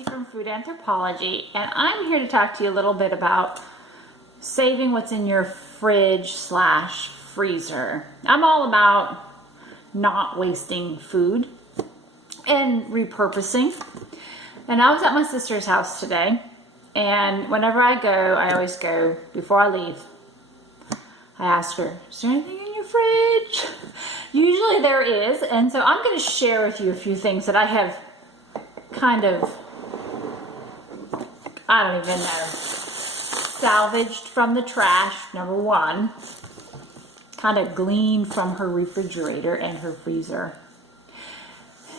Christy from Food Anthropology, and I'm here to talk to you a little bit about saving what's in your fridge slash freezer. I'm all about not wasting food and repurposing. And I was at my sister's house today, and whenever I go, I always go, before I leave, I ask her, is there anything in your fridge? Usually there is, and so I'm going to share with you a few things that I have kind of, I don't even know, salvaged from the trash, number one, kind of gleaned from her refrigerator and her freezer.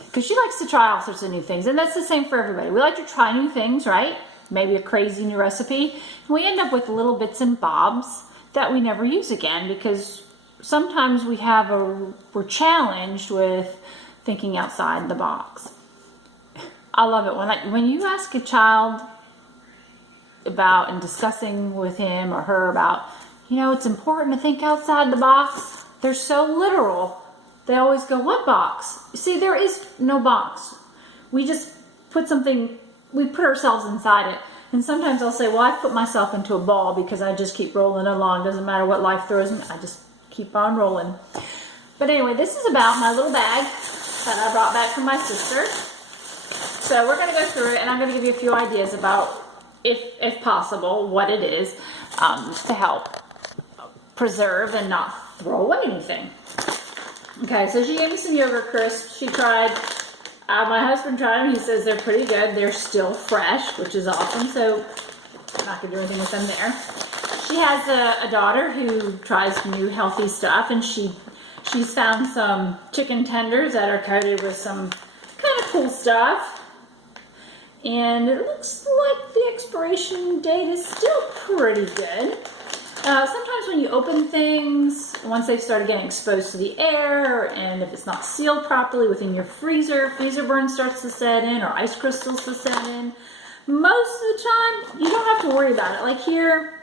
Because she likes to try all sorts of new things, and that's the same for everybody. We like to try new things, right? Maybe a crazy new recipe. And we end up with little bits and bobs that we never use again because sometimes we're challenged with thinking outside the box. I love it when you ask a child about and discussing with him or her about, it's important to think outside the box. They're so literal. They always go, what box? See, there is no box. We just put ourselves inside it. And sometimes I'll say, well, I put myself into a ball because I just keep rolling along. Doesn't matter what life throws me. I just keep on rolling. But anyway, this is about my little bag that I brought back from my sister. So we're going to go through it, and I'm going to give you a few ideas about, if possible, what it is to help preserve and not throw away anything. Okay, so she gave me some yogurt crisps. She tried. My husband tried them. He says they're pretty good. They're still fresh, which is awesome. So I'm not going to do anything with them there. She has a daughter who tries new healthy stuff, and she's found some chicken tenders that are coated with some kind of cool stuff. And it looks like the expiration date is still pretty good. Sometimes when you open things, once they've started getting exposed to the air, and if it's not sealed properly within your freezer burn starts to set in, or ice crystals to set in. Most of the time, you don't have to worry about it. Like here,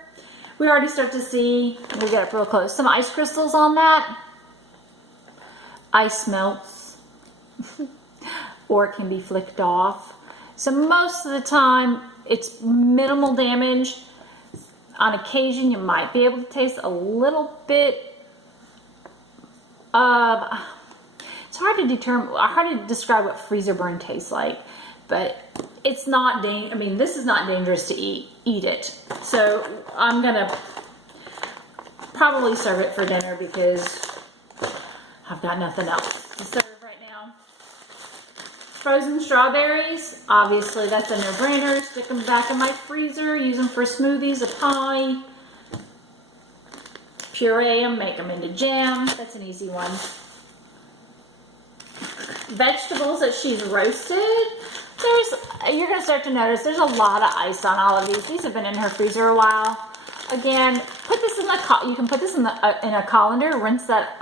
we already start to see, let me get up real close, some ice crystals on that. Ice melts, or it can be flicked off. So most of the time, it's minimal damage. On occasion, you might be able to taste a little bit of, it's hard to describe what freezer burn tastes like, but it's not, this is not dangerous to eat it. So I'm gonna probably serve it for dinner because I've got nothing else to serve right now. Frozen strawberries, obviously that's a no-brainer. Stick them back in my freezer, use them for smoothies, a pie. Puree them, make them into jam. That's an easy one. Vegetables that she's roasted. You're going to start to notice there's a lot of ice on all of these. These have been in her freezer a while. Again, put this you can put this in a colander, rinse that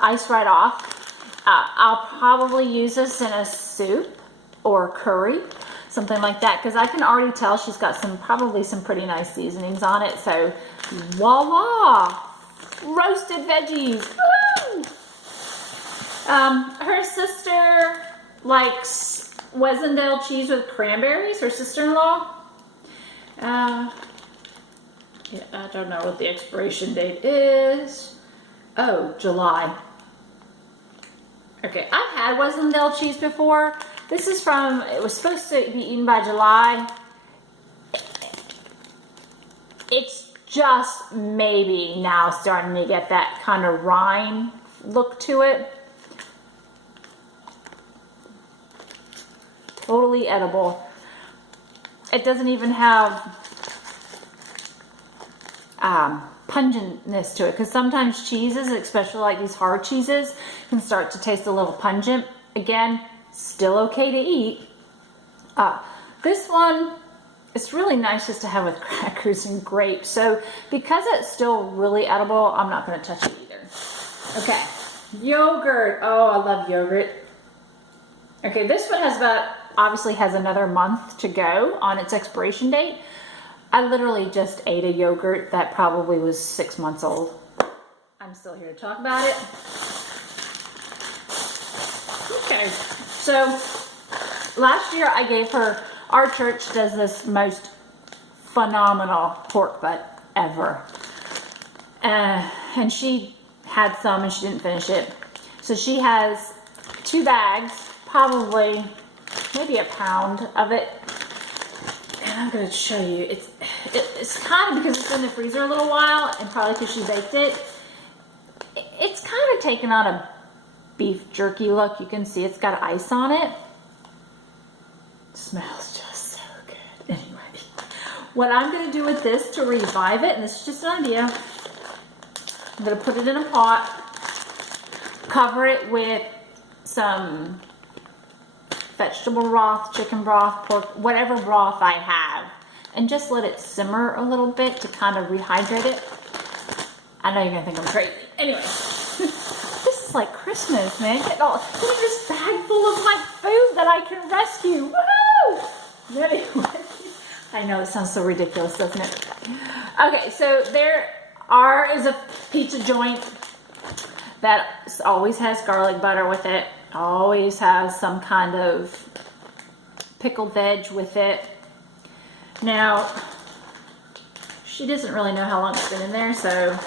ice right off. I'll probably use this in a soup or curry, something like that, because I can already tell she's got probably some pretty nice seasonings on it. So, voila! Roasted veggies. Woo! Her sister likes Wesendale cheese with cranberries. Her sister-in-law. I don't know what the expiration date is. Oh, July. Okay, I've had Wesendale cheese before. This is it was supposed to be eaten by July. It's just maybe now starting to get that kind of rind look to it. Totally edible. It doesn't even have pungentness to it, because sometimes cheeses, especially like these hard cheeses, can start to taste a little pungent. Again, still okay to eat. This one, it's really nice just to have with crackers and grapes. So because it's still really edible, I'm not going to touch it either. Okay, yogurt. Oh, I love yogurt. Okay, this one obviously has another month to go on its expiration date. I literally just ate a yogurt that probably was 6 months old. I'm still here to talk about it. Okay, so last year I gave her, our church does this most phenomenal pork butt ever. And she had some and she didn't finish it. So she has 2 bags, probably maybe a pound of it. And I'm going to show you. It's kind of, because it's in the freezer a little while, and probably because she baked it, it's kind of taken on a beef jerky look. You can see it's got ice on it. Smells just so good. Anyway, what I'm going to do with this to revive it, and this is just an idea, I'm going to put it in a pot, cover it with some vegetable broth, chicken broth, pork, whatever broth I have, and just let it simmer a little bit to kind of rehydrate it. I know you're going to think I'm crazy. Anyway, this is like Christmas, man. Get all, look at this bag full of my food that I can rescue. Woohoo! Anyway, I know it sounds so ridiculous, doesn't it? Okay, so there is a pizza joint that always has garlic butter with it. Always has some kind of pickled veg with it. Now, she doesn't really know how long it's been in there, so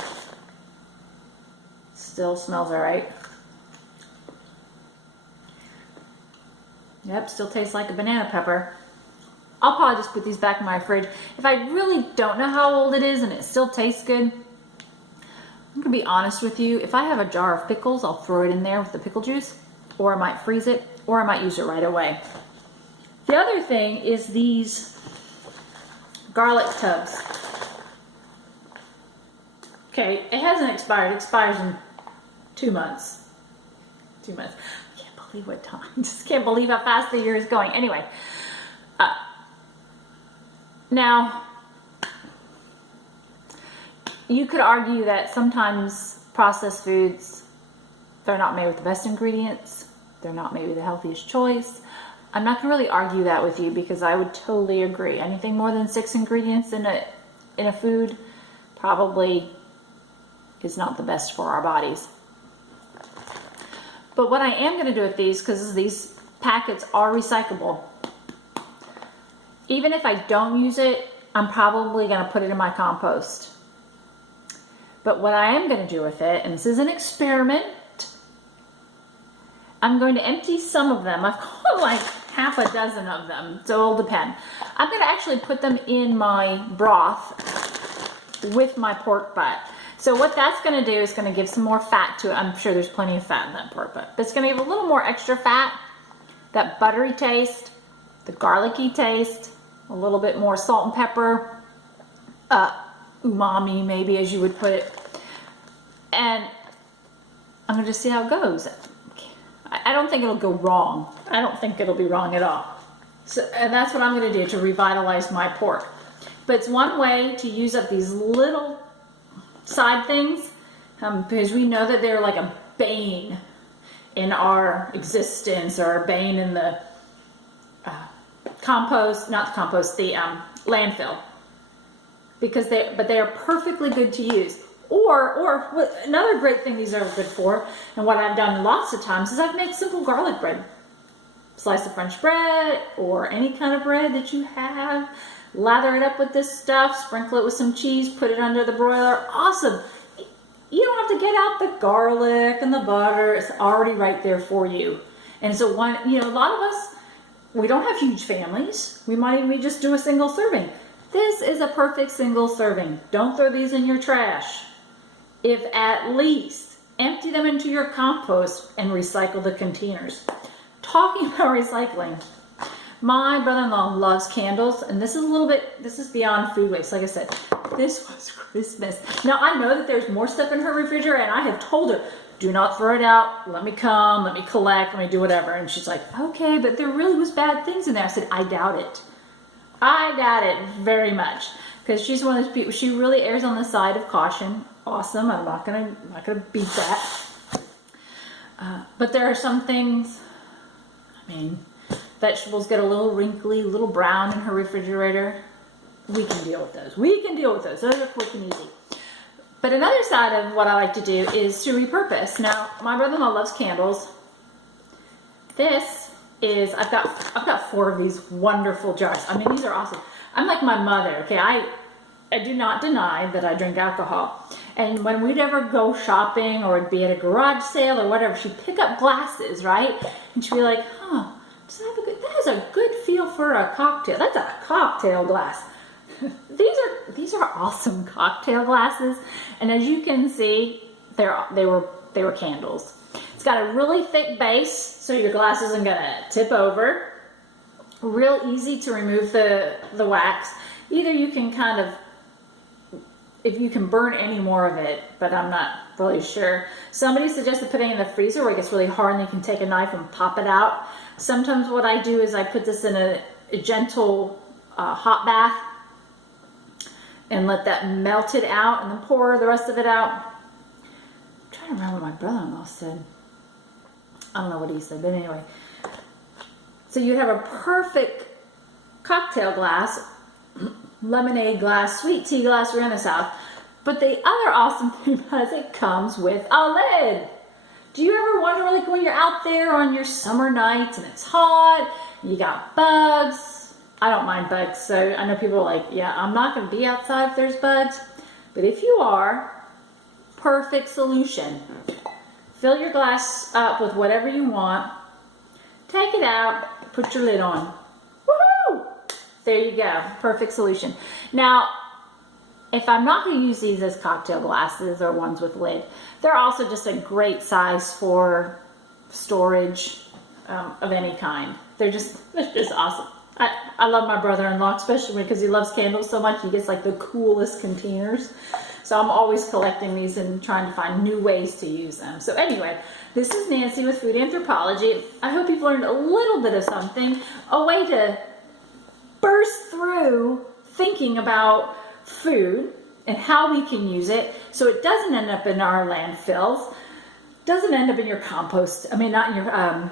still smells all right. Yep, still tastes like a banana pepper. I'll probably just put these back in my fridge. If I really don't know how old it is and it still tastes good, I'm gonna be honest with you. If I have a jar of pickles, I'll throw it in there with the pickle juice, or I might freeze it, or I might use it right away. The other thing is these garlic tubs. Okay, it hasn't expired. It expires in 2 months. 2 months. I can't believe what time. I just can't believe how fast the year is going. Anyway, now, you could argue that sometimes processed foods, they're not made with the best ingredients. They're not maybe the healthiest choice. I'm not going to really argue that with you, because I would totally agree. Anything more than 6 ingredients in a food probably is not the best for our bodies. But what I am going to do with these, because these packets are recyclable, even if I don't use it, I'm probably going to put it in my compost. But what I am going to do with it, and this is an experiment, I'm going to empty some of them. I've got like half a dozen of them, so it'll depend. I'm going to actually put them in my broth with my pork butt. So what that's going to do is going to give some more fat to it. I'm sure there's plenty of fat in that pork butt, but it's going to give a little more extra fat, that buttery taste, the garlicky taste, a little bit more salt and pepper, umami maybe, as you would put it. And I'm going to just see how it goes. I don't think it'll go wrong. I don't think it'll be wrong at all. So, and that's what I'm going to do to revitalize my pork. But it's one way to use up these little side things, because we know that they're like a bane in our existence, or a bane in the compost, not the compost, the landfill. Because they are perfectly good to use. Or another great thing these are good for, and what I've done lots of times, is I've made simple garlic bread. Slice of French bread, or any kind of bread that you have. Lather it up with this stuff, sprinkle it with some cheese, put it under the broiler. Awesome. You don't have to get out the garlic and the butter. It's already right there for you. And so a lot of us, we don't have huge families. We might even just do a single serving. This is a perfect single serving. Don't throw these in your trash. If at least, empty them into your compost and recycle the containers. Talking about recycling, my brother-in-law loves candles, and this is beyond food waste. Like I said, this was Christmas. Now, I know that there's more stuff in her refrigerator, and I have told her, do not throw it out. Let me come, let me collect, let me do whatever. And she's like, okay, but there really was bad things in there. I said, I doubt it. I doubt it very much, because she's one of those people, she really errs on the side of caution. Awesome. I'm not gonna beat that. But there are some things, vegetables get a little wrinkly, a little brown in her refrigerator. We can deal with those. Those are quick and easy. But another side of what I like to do is to repurpose. Now, my brother-in-law loves candles. This is I've got 4 of these wonderful jars. I mean, these are awesome. I'm like my mother, okay? I do not deny that I drink alcohol. And when we'd ever go shopping or it'd be at a garage sale or whatever, she'd pick up glasses, right? And she'd be like, huh, that has a good feel for a cocktail. That's a cocktail glass. These are awesome cocktail glasses. And as you can see, they were candles. It's got a really thick base, so your glass isn't gonna tip over. Real easy to remove the wax. Either you can kind of, if you can burn any more of it, but I'm not really sure. Somebody suggested putting it in the freezer where it gets really hard and you can take a knife and pop it out. Sometimes what I do is I put this in a gentle hot bath and let that melt it out and then pour the rest of it out. I'm trying to remember what my brother-in-law said. I don't know what he said, but anyway. So you'd have a perfect cocktail glass, lemonade glass, sweet tea glass, we're in the South. But the other awesome thing about it is it comes with a lid. Do you ever wonder, like when you're out there on your summer nights and it's hot, and you got bugs? I don't mind bugs, so I know people are like, yeah, I'm not going to be outside if there's bugs. But if you are, perfect solution. Fill your glass up with whatever you want. Take it out, put your lid on. Woohoo! There you go, perfect solution. Now, if I'm not going to use these as cocktail glasses or ones with lid, they're also just a great size for storage of any kind. They're just awesome. I love my brother-in-law, especially because he loves candles so much. He gets like the coolest containers. So I'm always collecting these and trying to find new ways to use them. So anyway, this is Nancy with Food Anthropology. I hope you've learned a little bit of something, a way to burst through thinking about food and how we can use it so it doesn't end up in our landfills, doesn't end up in your compost. I mean, not in your, I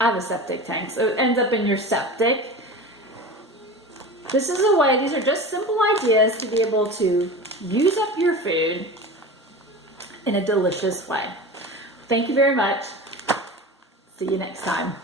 have a septic tank, so it ends up in your septic. This is a way, these are just simple ideas to be able to use up your food in a delicious way. Thank you very much. See you next time.